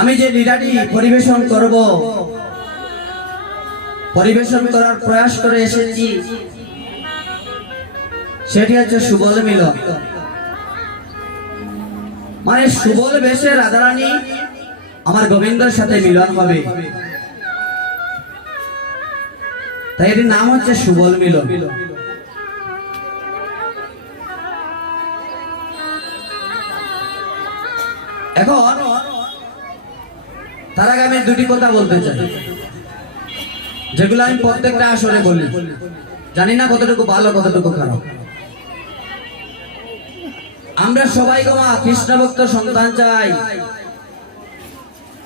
আমি যে লীলাটি পরিবেশন করব, পরিবেশন করার প্রয়াস করে এসেছি, সেটি হচ্ছে সুবল মিলন। মানে সুবল বেশে রাধারানী আমার গোবিন্দর সাথে মিলন হবে, তাই এটির নাম হচ্ছে সুবল মিলন। এখন তার আগে আমি দুটি কথা বলতে চাই, যেগুলো আমি প্রত্যেকটা আসরে বলি, জানি না কতটুকু ভালো কতটুকু খারাপ। আমরা সবাই গোমা কৃষ্ণ ভক্ত সন্তান চাই,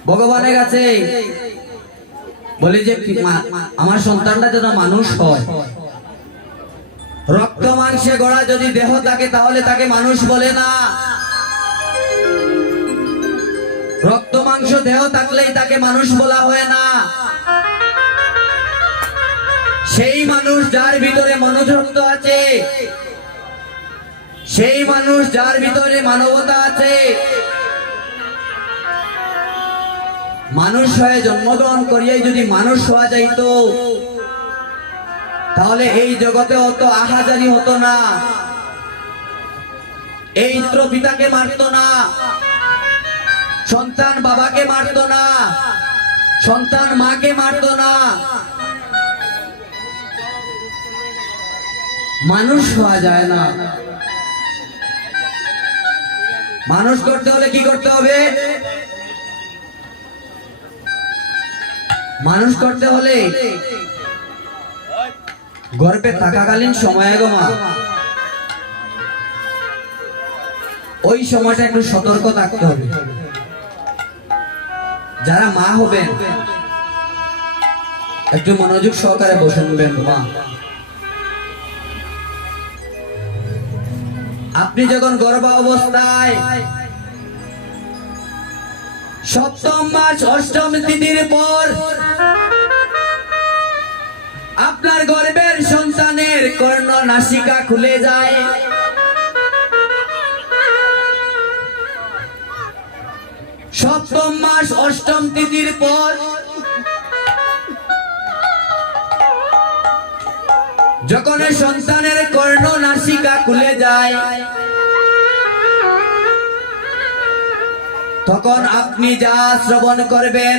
ভগবানের কাছে বলি যে আমার সন্তানটা যেন মানুষ হয়। রক্ত মাংসে গড়া যদি দেহ থাকে তাহলে তাকে মানুষ বলে না। রক্ত মাংস দেহ থাকলেই তাকে মানুষ বলা হয় না। সেই মানুষ যার ভিতরে মনুষ্যত্ব আছে, সেই মানুষ যার ভিতরে মানবতা আছে, মানুষ হয়ে জন্মগ্রহণ করিয়াই যদি মানুষ হওয়া যাইত, তাহলে এই জগতে অত আহাজারি হতো না, এই পুত্র পিতাকে মারত না, সন্তান বাবাকে মারত না, সন্তান মাকে মারত না। মানুষ হওয়া যায় না। মানুষ করতে হলে কি করতে হবে? মানুষ করতে হলে গর্ভে থাকাকালীন সময়ে গো মা, ওই সময়টা একটু সতর্ক থাকতে হবে। যারা মা হবেন একটু মনোযোগ সহকারে বসবেন। মা, আপনি যখন গর্ভাবস্থায় সপ্তম মাস অষ্টম তিথির পর আপনার গর্ভের সন্তানের কর্ণ নাসিকা খুলে যায়, সপ্তম মাস অষ্টম তিথির পর যখন সন্তানের কর্ণ নাসিকা খুলে যায়, তখন আপনি যা শ্রবণ করবেন,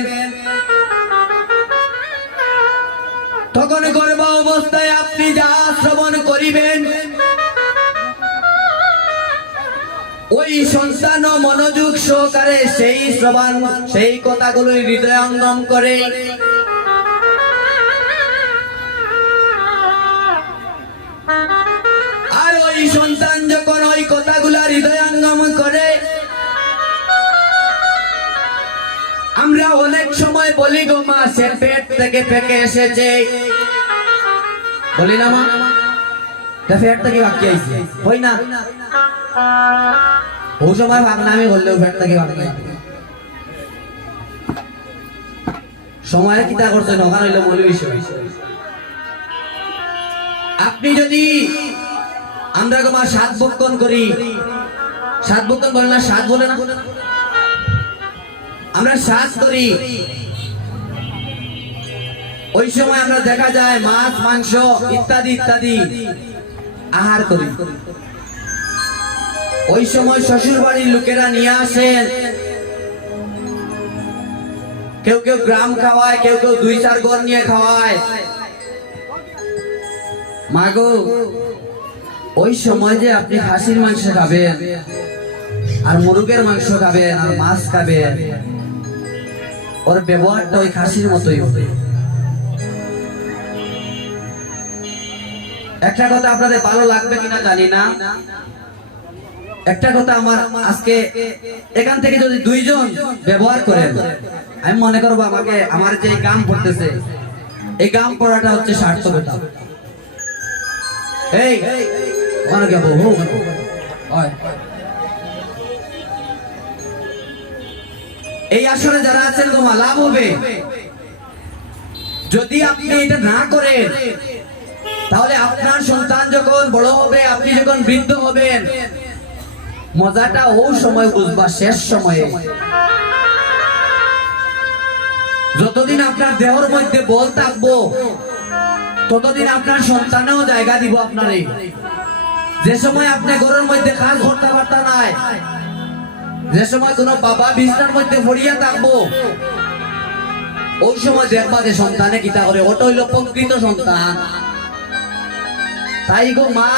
তখন গর্ভ অবস্থায় আপনি যা শ্রবণ করিবেন, ওই সন্তান মনোযোগ সহকারে সেই শ্রবণ, সেই কথাগুলো হৃদয়ঙ্গম করে আর ওই সন্তান যখন ওই কথাগুলো হৃদয়ঙ্গম করে, আমরা অনেক সময় বলি গো মা সে পেট থেকে ফেঁকে এসেছে, বলি না মা? পেট থেকে বাকি আইছে, হই না? ও সময় ভাব না আমি বললেও পেট থেকে বাকি সময় কিতা করছেন ওখানে হইলো মূল বিষয়। আপনি যদি আমরা গো মা সাত বক্ষণ করি, সাত বক্ষণ বলে না, সাত বলে না, আমরা শ্বাস করি, ওই সময় আমরা দেখা যায় মাছ মাংস ইত্যাদি ইত্যাদি আহার করি। ওই সময় শ্বশুর বাড়ির লোকেরা নিয়ে আসেন, কেউ কেউ গ্রাম খাওয়ায়, কেউ কেউ 2-4 ঘর নিয়ে খাওয়ায়। মাগো, ওই সময় যে আপনি খাসির মাংস খাবেন আর মুরগের মাংস খাবেন আর মাছ খাবেন, ওর ব্যবহারটা ওই খাসির মতোই হবে। একটা কথা আপনাদের ভালো লাগবে কিনা জানি না, একটা কথা আমার আজকে এখান থেকে যদি 2 জন ব্যবহার করেন, আমি মনে করবো আমাকে আমার যে গাম পড়তেছে, এই গাম পড়াটা হচ্ছে সার্থকতা। এই অনেকে বহু এই আসরে যারা আছেন তোমার লাভ হবে। যদি আপনি এটা না করেন, তাহলে আপনার সন্তান যখন বড় হবে, আপনি যখন বৃদ্ধ হবেন, মজাটা ও সময় বুঝবা শেষ সময়ে। যতদিন আপনার দেহর মধ্যে বল থাকবো ততদিন আপনার সন্তানেও জায়গা দিব আপনারে। যে সময় আপনি ঘরের মধ্যে কাজ করতে পারতা নাই, যে সময় কোনো বাবা বিছনার মধ্যে পড়িয়া থাকবো, ওই সময় দেখবা যে সন্তানে কিতা করে, ওটা হইল প্রকৃত সন্তান। তাই গো মা,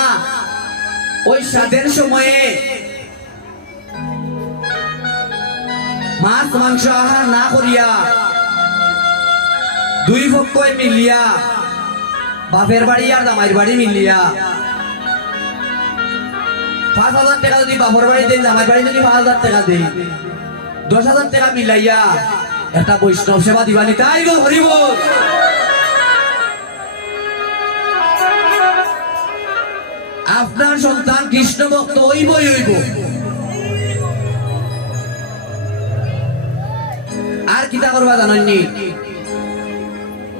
ওই স্বাদের সময়ে মাছ মাংস আহার না করিয়া দুই পক্ষই মিলিয়া, বাপের বাড়ি আর জামাইয়ের বাড়ি মিলিয়া 5,000 টাকা যদি বাপের বাড়ি দেন, জামাইয়ের বাড়ি যদি 5,000 টাকা দেন, 10,000 টাকা মিলাইয়া একটা বৈষ্ণব সেবা দিবানি। তাই গো হরি বল। আপনার সন্তান কৃষ্ণ ভক্ত হইবই হইব। আর কিতা করবা জানেননি?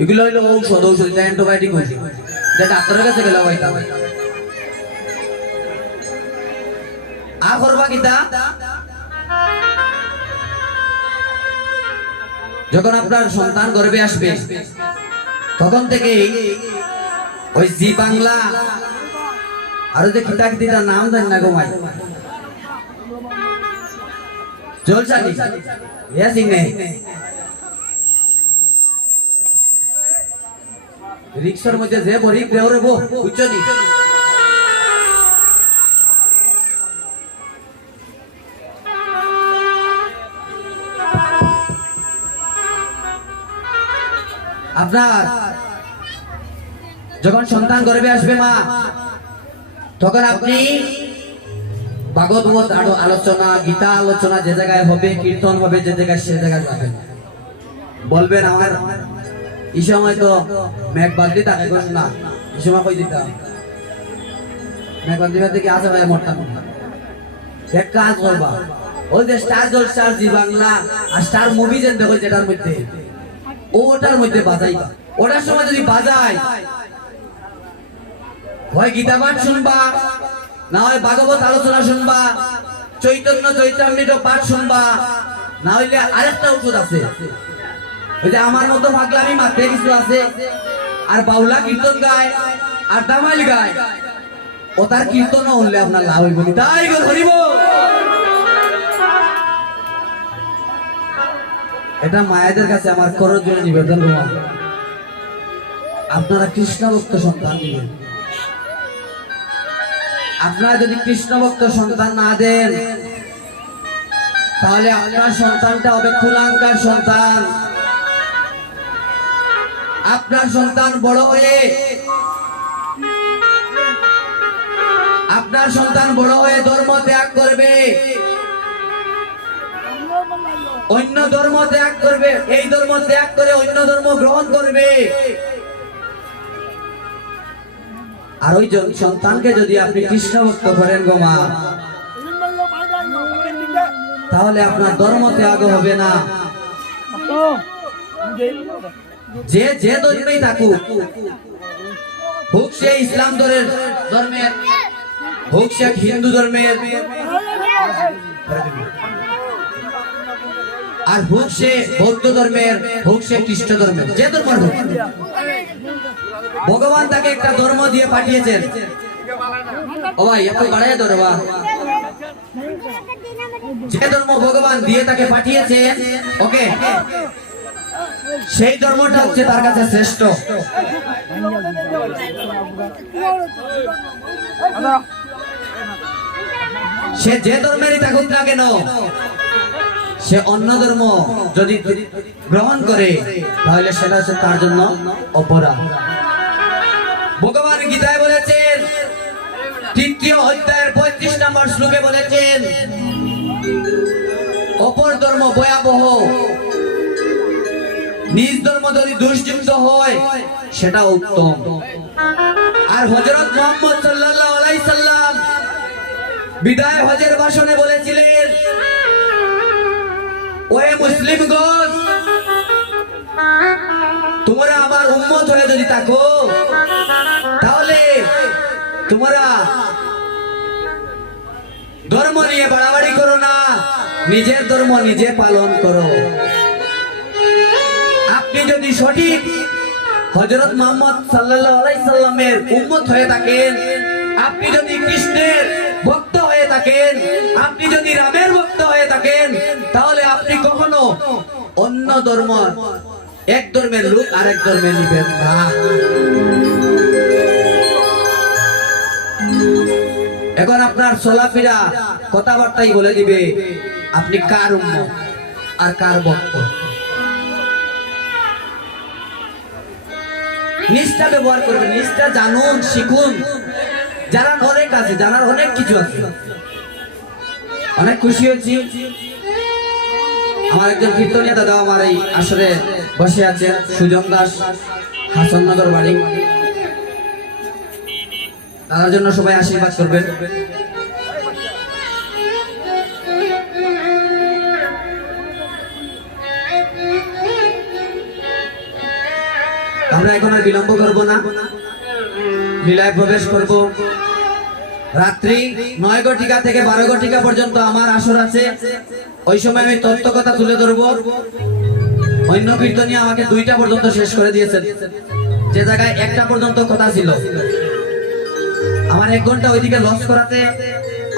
এগুলো হইলো ঔষধ, ঔষধ অ্যান্টিবায়োটিক হয়েছে, যা ডাক্তারের কাছে গেলে হইতা। আর করবা কিতা? যখন আপনার সন্তান গর্ভে আসবে তখন থেকে ওই জি বাংলা আর যে কিতা কিতার নাম জানি না গো মাই, জলসানি রিক্সার মধ্যে যে বড়ি দেওরে বো বুঝছো নি? আপনার যখন সন্তান গর্ভে আসবে মা, তখন আপনি ভাগবত আলোচনা, গীতা আলোচনা যে জায়গায় হবে, কীর্তন হবে যে জায়গায়, সে জায়গায় যাবেন। বলবেন আমার এই সময় তো মেঘ বাদলি থাকে না, এই সময় কই দিতাম মেঘ বাদলি থেকে আসে ভাই মরতাম। এক কাজ করবা, ওই যে স্টার জলসার জি বাংলা আর স্টার মুভি যেন দেখো, যেটার মধ্যে ওটার মধ্যে বাজাইবা। ওটার সময় যদি বাজায়, হয় গীতা পাঠ শুনবা, না হয় ভাগবত আলোচনা শুনবা, চৈতন্য চৈতামৃত পাঠ শুনবা, না হইলে আরেকটা ওষুধ আছে, ওই যে আমার মতো পাগলামি মাথায় কিছু আছে, আর বাউলা কীর্তন গায় আর দামাইল গায়, ও তার কীর্তন হলে আপনার লাভ হইব। তাই গো হরিব। এটা মায়েদের কাছে আমার করোর জন্য নিবেদন করব, আপনারা কৃষ্ণ ভক্ত সন্তান দিবেন। আপনারা যদি কৃষ্ণ ভক্ত সন্তান না দেন, তাহলে আপনার সন্তানটা হবে কুলাঙ্গার সন্তান। আপনার সন্তান বড় হয়ে, আপনার সন্তান বড় হয়ে ধর্ম ত্যাগ করবে, অন্য ধর্ম ত্যাগ করবে, এই ধর্ম ত্যাগ করে অন্য ধর্ম গ্রহণ করবে। আর ওই সন্তানকে যদি আপনি কৃষ্ণ ভক্ত করেন গো মা, তাহলে আপনার ধর্ম ত্যাগ হবে না। যে যে ধর্মেই থাকুক, হোক সে ইসলাম ধর্মের, হোক সে হিন্দু ধর্মের, আর হোক সে বৌদ্ধ ধর্মের, হোক সে খ্রিস্ট ধর্মের, যে ধর্মের হোক, ভগবান তাকে একটা ধর্ম দিয়ে পাঠিয়েছেন। ও ভাই একটু বাড়াই ধরে বা, যে ধর্ম ভগবান দিয়ে তাকে পাঠিয়েছেন, ওকে, সেই ধর্মটা হচ্ছে তার কাছে শ্রেষ্ঠ। সে যে ধর্মেরই থাকুক না কেন, সে অন্য ধর্ম যদি গ্রহণ করে, তাহলে সেটা হচ্ছে তার জন্য অপরাধ। ভগবান গীতায় বলেছেন, 3য় অধ্যায়ের 35 নম্বর শ্লোকে বলেছেন, অপর ধর্ম ভয়াবহ, নিজ ধর্ম যদি দুষ্যুক্ত হয় সেটা উত্তম। আর হযরত মুহাম্মদ সাল্লাল্লাহু আলাইহি সাল্লাম বিদায় হজের ভাষণে বলেছিলেন, ওহে মুসলিমগণ, তোমরা আমার উম্মত হয়ে যদি থাকো, তাহলে তোমরা ধর্ম নিয়ে বাড়াবাড়ি করো না, নিজের ধর্ম নিজে পালন করো। আপনি যদি সঠিক হযরত মুহাম্মদ সাল্লাল্লাহু আলাইহি সাল্লামের উম্মত হয়ে থাকেন, আপনি যদি কৃষ্ণের ভক্ত হয়ে থাকেন, আপনি যদি রামের ভক্ত হয়ে থাকেন, তাহলে আপনি কখনো অন্য ধর্ম, এক ধর্মের লোক আরেক ধর্মে নিবেন না। এখন আপনার চলাফেরা কথাবার্তাই বলে দিবে আপনি কার উম্মত আর কার ভক্ত। নিষ্ঠা ব্যবহার করবেন, নিষ্ঠা জানুন, শিখুন। জানার অনেক আছে, জানার অনেক কিছু আছে। অনেক খুশি হয়েছি, আমার একজন কীর্তনীয় দাদা আমার এই আসরে বসে আছে, সুজন দাস, হাসননগর বাড়ি। তার জন্য সবাই আশীর্বাদ করবেন। আমরা এখন আর বিলম্ব করব না, লীলায় প্রবেশ করব। রাত্রি 9 ঘটিকা থেকে 12 ঘটিকা পর্যন্ত আমার আসর আছে। ওই সময় আমি তত্ত্ব কথা তুলে ধরবো। অন্য কীর্তনী আমাকে 2টা পর্যন্ত শেষ করে দিয়েছেন, যে জায়গায় 1টা পর্যন্ত কথা ছিল। আমার 1 ঘন্টা ওইদিকে লস করাতে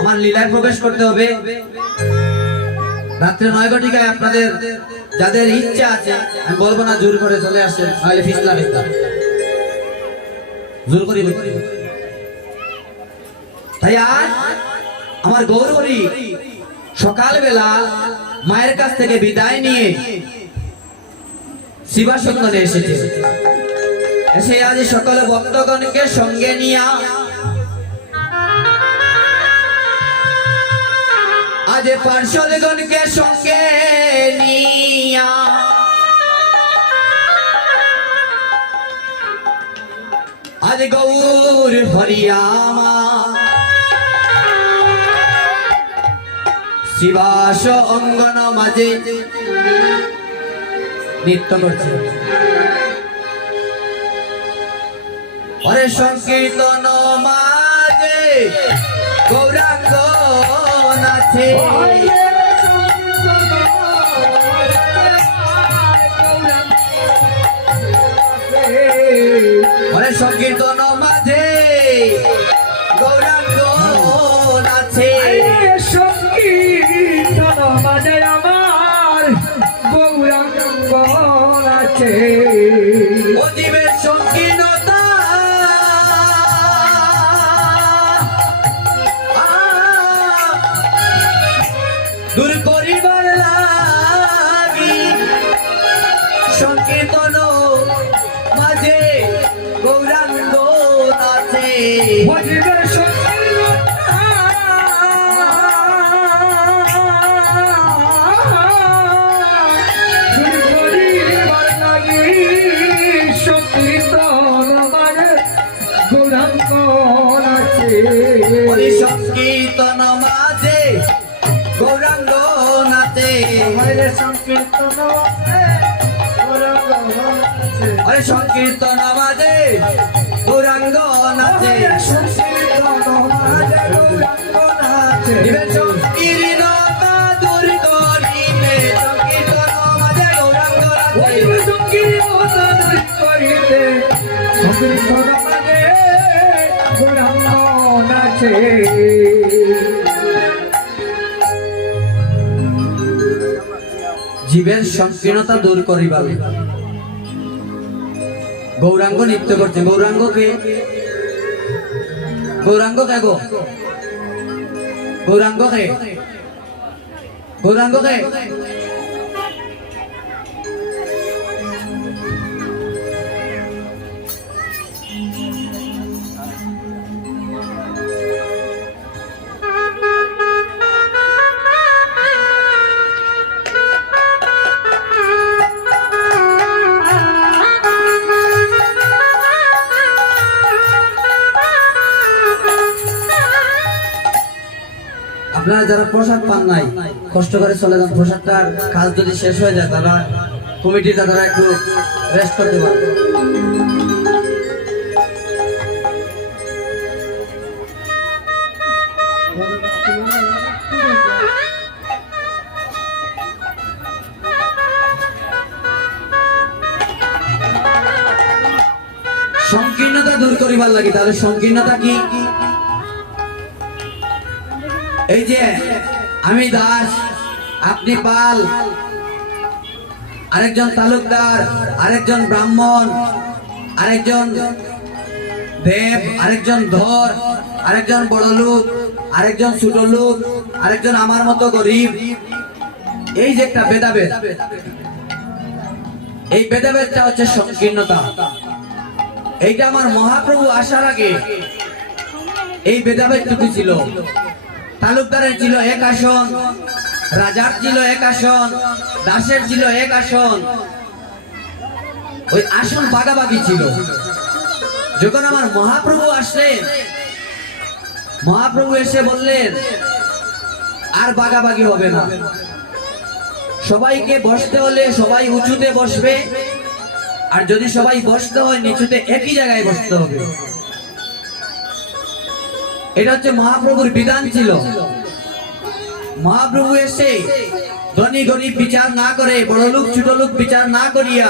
আমার লীলায় প্রবেশ করতে হবে। রাত্রে 9 ঘটিকায় আপনাদের যাদের ইচ্ছা আছে, আমি বলবো না জোর করে চলে আসেন, তাহলে ফিসলা জোর করি। তাই আজ আমার গৌরহরি সকালবেলা মায়ের কাছ থেকে বিদায় নিয়ে শিবাসন্দনে এসেছে। এসে আজ সকল ভক্তগণকে সঙ্গে নিয়া আজ পার্শ্বদগণকে সঙ্গে নিয়া আজ গৌর হরিয়ামা শিবাস অঙ্গন মাঝে নৃত্য করছে। অরে সংকীর্তন মাঝে গৌরাঙ্গ নাচে, অরে সংকীর্তন মাঝে গৌরাঙ্গ নাচে, সংকীর্তন মাঝে আমার গৌরাঙ্গ নাচে। ও জীবের সংকীর্ণতা দূর করিবার লাগি সংকীর্তন মাঝে গৌরাঙ্গ নাচে। ও জীবের সংকীর্তন মাঝে গৌরাঙ্গ নাচে, অরে সংকীর্তন মাঝে গৌরাঙ্গ নাচে। সংকীর্ণতা দূর করিতে সংকীর্তন মাঝে গৌরাঙ্গ নাচে। জীবের সংকীর্ণতা দূর করিবার গৌরাঙ্গ নৃত্য করছে। গৌরাঙ্গ কে? গৌরাঙ্গ কে গো? গৌরাঙ্গ কে? গৌরাঙ্গ কে? আপনারা যারা প্রসাদ পান নাই, কষ্ট করে চলে যান। প্রসাদটার কাজ যদি শেষ হয়ে যায়, তারা কমিটির দাদারা একটু রেস্ট করতে পারবে। সংকীর্ণতা দূর করিবার লাগে। তাহলে সংকীর্ণতা কি? এই যে আমি দাস, আপনি পাল, আরেকজন তালুকদার, আরেকজন ব্রাহ্মণ, আরেকজন দেব, আরেকজন ধর, আরেকজন বড় লোক, আরেকজন ছোট লোক, আরেকজন আমার মতো গরিব। এই যে একটা ভেদাভেদ, এই ভেদাভেদটা হচ্ছে সংকীর্ণতা। এইটা আমার মহাপ্রভু আসার আগে এই ভেদাভেদটুকু ছিল। তালুকদারের ছিল এক আসন, রাজার ছিল এক আসন, দাসের ছিল এক আসন। ওই আসন ভাগাভাগি ছিল। যখন আমার মহাপ্রভু আসলেন, মহাপ্রভু এসে বললেন আর ভাগাভাগি হবে না, সবাইকে বসতে হলে সবাই উঁচুতে বসবে, আর যদি সবাই বসতে হয় নিচুতে একই জায়গায় বসতে হবে। এটা হচ্ছে মহাপ্রভুর বিধান ছিল। মহাপ্রভু এসে ধনী গরিব বিচার না করে, বড় লোক ছোট লোক বিচার না করিয়া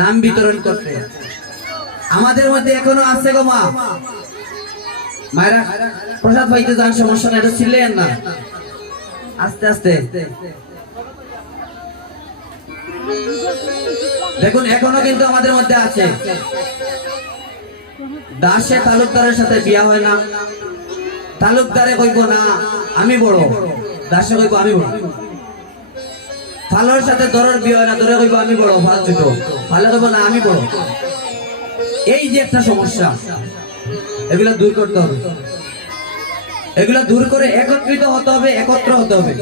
নাম বিতরণ করতে। আমাদের মধ্যে এখনো আছে গো মা, মায়েরা প্রসাদ পাইতে যান, সমস্যা না, এটা ছিলেন না, আস্তে আস্তে দেখুন এখনো কিন্তু আমাদের মধ্যে আছে। দাসে তালুকদারের সাথে বিয়া হয় না, তালুকদারে কইব না আমি বড়, দাসে কইব আমি বড়। ফালের সাথে দরের বিয়ে হয় না, দরে কইব আমি বড়, ফাল ছোট, ফালে কইব না আমি বড়। এই যে একটা সমস্যা, এগুলা দূর করতে হবে। এগুলা দূর করে একত্রিত হতে হবে, একত্র হতে হবে।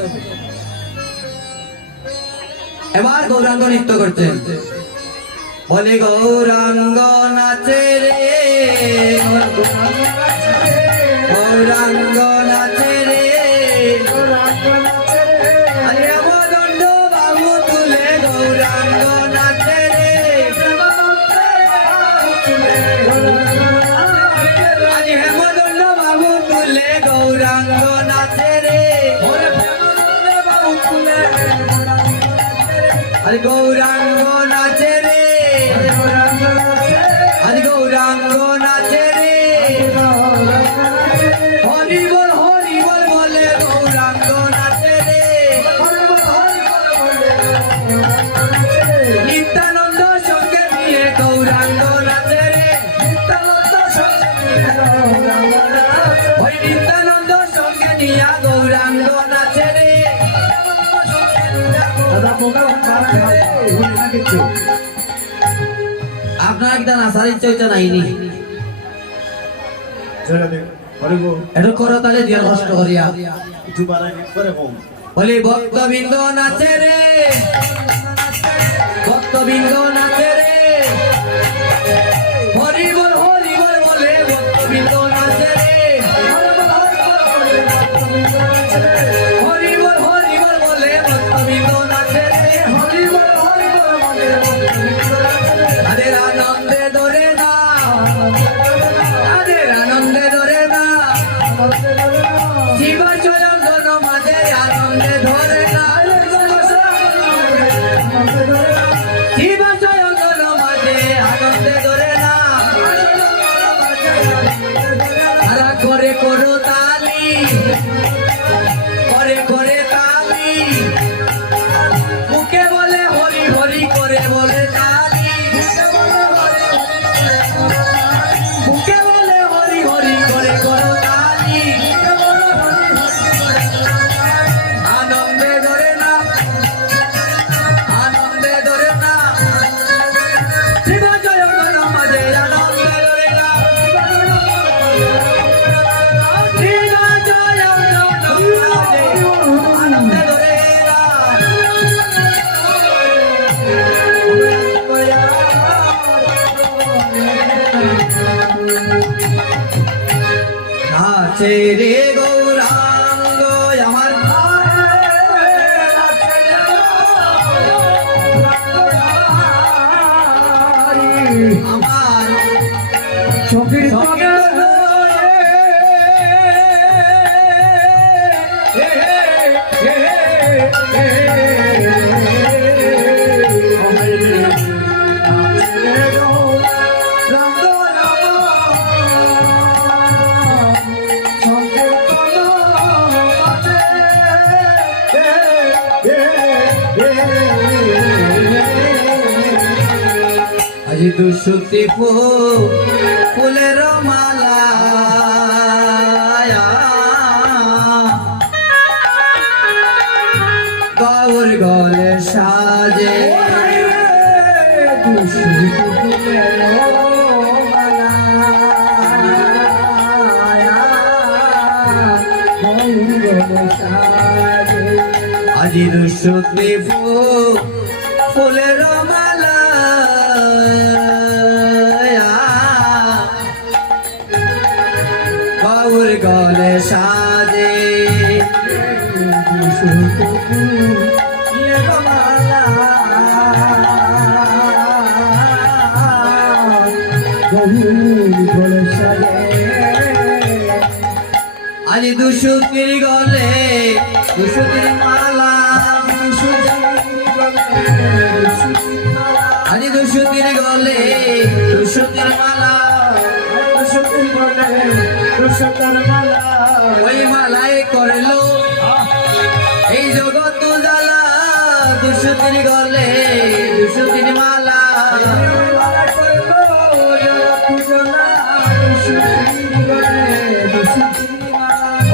এবার গৌরাঙ্গ নৃত্য করছেন। বলে গৌরাঙ্গ নাচে রে, গৌরাঙ্গ নাচে রে, আরে হেমদণ্ড বাবু তুলে গৌরাঙ্গ নাচে রে, আরে হেমদণ্ড বাবু তুলে গৌরাঙ্গ নাচে রে, আরে গৌরাঙ্গ নাচে রে, আরে গৌরাঙ্গ নাচে রে, হরি বল বলে গৌরাঙ্গ নাচে রে, নিত্যানন্দ সঙ্গে নিয়ে গৌরাঙ্গ নাচে রে, ওই নিত্যানন্দ সঙ্গে নিয়ে গৌরাঙ্গ নাচে রে। আপনার একটা নাচার ইচ্ছা হইতে নাইনি, এটা করো তাহলে দিয়ে কষ্ট করিয়া বলি ভক্তবৃন্দ নাচে রে, ভক্তবৃন্দ নাচে রে, হরি বল বলে ভক্তবৃন্দ নাচে রে, হরি বল বলে ভক্তবৃন্দ নাচে রে, আদের আনন্দে ধরে না, আদের আনন্দে ধরে না, শিবা চয়ন মাঝে আনন্দে ধরে না, শিবা চয়ন মাঝে আনন্দে ধরে না, তারা করে করো তালি, করে তালি, মুখে বলে হরি হরি করে বলে তালি, মুখে বলে হরি হরি করে করো তালি, আনন্দে ধরে না, আনন্দে ধরে না, শিবা জয়গণ মাঝে আনন্দে ধরে না, শিবা জয়গণ মাঝে আনন্দে ধরে না। নাচে রে গৌরাঙ্গ আমার আমার চোখের রাম আজি দুশুতি ফুলের মালা গৌর গলে সাজে আজি দুশুতি ফুলের মালা গৌর গলে সাজে আজি দুশুতির গলে দুশুতির মালা আজি দুশুতির গলে দুশুতির মালা ওই মালায় করলো এই জগৎ জ্বালা দুশুতির গলে দুশুতির মালা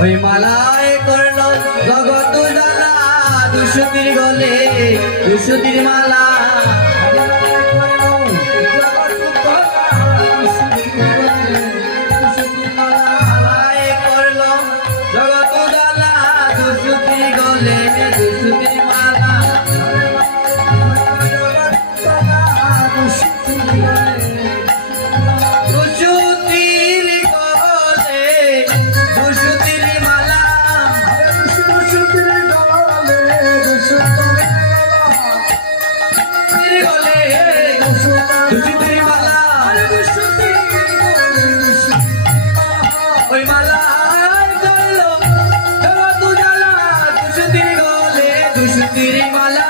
ওই মালায় করলো জগৎ জ্বালা দুশুতির গলে দুশুতির মালা মালায় করলো জগৎ জ্বালা দুশুতির গলে দুশুতির মালা দুশুতির গলে দুশুতির মালা দুশুতির গলে দুশুতির মালা ওই মালায় করলো জগৎ জ্বালা দুশুতির গলে দুশুতির মালা